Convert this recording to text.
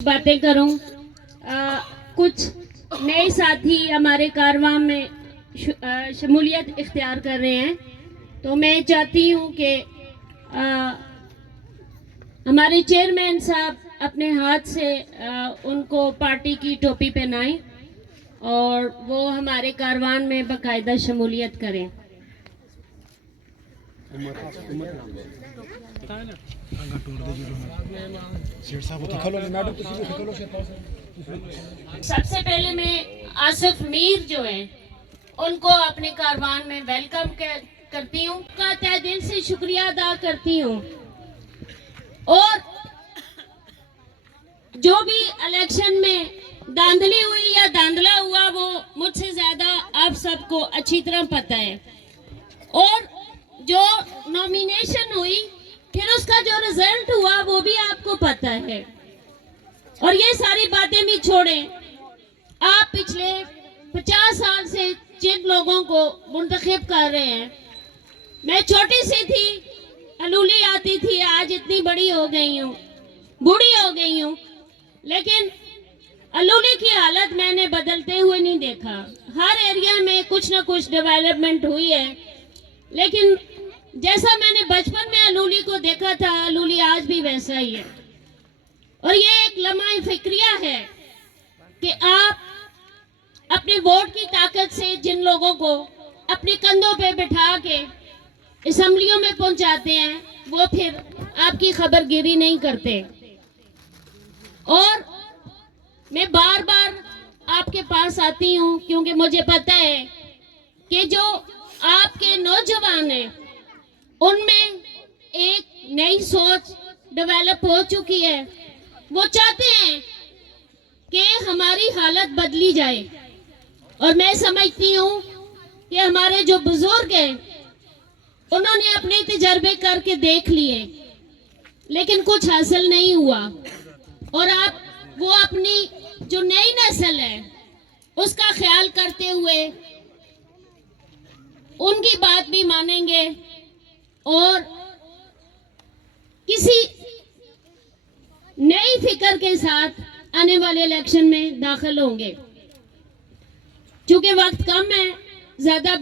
बातें करूं। कुछ नए साथी हमारे कारवां में शमूलियत इख्तियार कर रहे हैं, तो मैं चाहती हूं कि हमारे चेयरमैन साहब अपने हाथ से उनको पार्टी की टोपी पहनाएं और वो हमारे कारवान में बाकायदा शमूलियत करें। सबसे पहले मैं आसिफ मीर जो है उनको अपने कारवान में वेलकम करती हूँ, का तहे दिल से शुक्रिया अदा करती हूँ। और जो भी इलेक्शन में धांधली हुई या धांधला हुआ वो मुझसे ज्यादा आप सबको अच्छी तरह पता है। और जो नॉमिनेशन हुई फिर उसका जो रिजल्ट हुआ वो भी आपको पता है। और ये सारी बातें भी छोड़ें, आप पिछले 50 साल से जिन लोगों को मुंतखब कर रहे हैं, मैं छोटी सी थी, अलूली आती थी, आज इतनी बड़ी हो गई हूँ, बूढ़ी हो गई हूँ, लेकिन अलूली की हालत मैंने बदलते हुए नहीं देखा। हर एरिया में कुछ ना कुछ डेवलपमेंट हुई है, लेकिन जैसा मैंने बचपन में अलूली को देखा था, अलूली आज भी वैसा ही है। और ये एक लम्हा फिक्रिया है कि आप अपने वोट की ताकत से जिन लोगों को अपने कंधों पे बिठा के असेंबलियों में पहुंचाते हैं, वो फिर आपकी खबरगिरी नहीं करते। और मैं बार बार आपके पास आती हूँ क्योंकि मुझे पता है कि जो आपके नौजवान हैं उनमें एक नई सोच डेवलप हो चुकी है। वो चाहते हैं कि हमारी हालत बदली जाए। और मैं समझती हूँ कि हमारे जो बुजुर्ग हैं उन्होंने अपने तजर्बे करके देख लिए, लेकिन कुछ हासिल नहीं हुआ। और आप वो अपनी जो नई नस्ल है उसका ख्याल करते हुए उनकी बात भी मानेंगे और किसी नई फिक्र के साथ आने वाले इलेक्शन में दाखिल होंगे। चूंकि वक्त कम है, ज्यादा